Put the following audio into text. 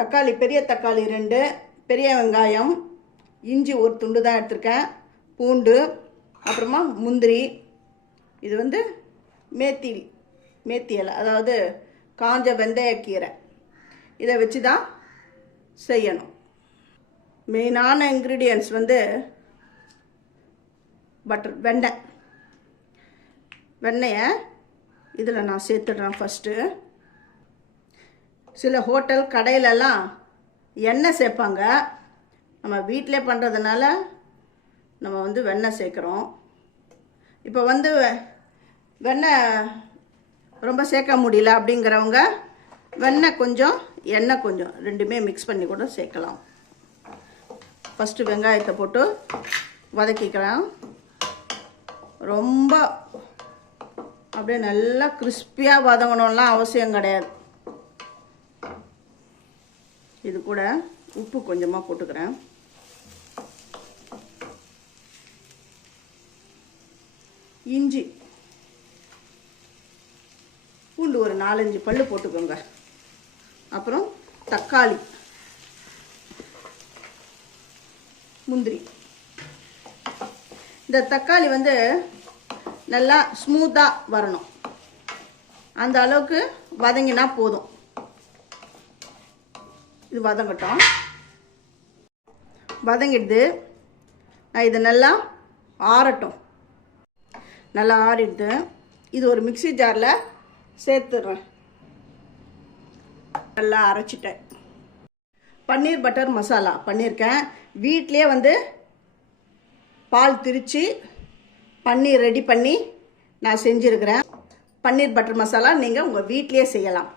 தக்காளி, பெரிய தக்காளி 2, பெரிய வெங்காயம், இஞ்சி ஒரு துண்டு தான் எடுத்திருக்கேன், பூண்டு, அப்புறமா முந்திரி. இது வந்து மேத்தி இலை, அதாவது காஞ்ச வெந்தயக்கீரை. இதை வச்சு தான் செய்யணும். மெயினான இன்க்ரீடியன்ட்ஸ் வந்து வெண்ணெயை இதில் நான் சேர்த்துடுறேன். ஃபஸ்ட்டு சில ஹோட்டல் கடையிலலாம் எண்ணெய் சேர்ப்பாங்க. நம்ம வீட்டிலே பண்ணுறதுனால நம்ம வந்து வெண்ணெய் சேர்க்குறோம். இப்போ வந்து வெண்ணெய் ரொம்ப சேர்க்க முடியல அப்படிங்கிறவங்க வெண்ணெய் கொஞ்சம் எண்ணெய் கொஞ்சம் ரெண்டுமே மிக்ஸ் பண்ணி கூட சேர்க்கலாம். ஃபஸ்ட்டு வெங்காயத்தை போட்டு வதக்கிக்கலாம். ரொம்ப அப்படியே நல்லா கிறிஸ்பியாக வதங்கணும்லாம் அவசியம் கிடையாது. இது கூட உப்பு கொஞ்சமாக போட்டுக்கிறேன். இஞ்சி பூண்டு ஒரு 4-5 பல்லு போட்டுக்கோங்க. அப்புறம் தக்காளி, முந்திரி. இந்த தக்காளி வந்து நல்லா ஸ்மூத்தாக வரணும், அந்த அளவுக்கு வதங்கினா போதும். இது வதங்கட்டும். வதங்கிடுது. நான் இதை நல்லா ஆறட்டும். நல்லா ஆறிடுது. இது ஒரு மிக்ஸி ஜாரில் சேர்த்துடுறேன். நல்லா அரைச்சிட்டேன். பன்னீர் பட்டர் மசாலா பண்ணியிருக்கேன். வீட்டிலே வந்து பால் திரித்து பன்னீர் ரெடி பண்ணி நான் செஞ்சுருக்கிறேன். பன்னீர் பட்டர் மசாலா நீங்கள் உங்கள் வீட்டிலே செய்யலாம்.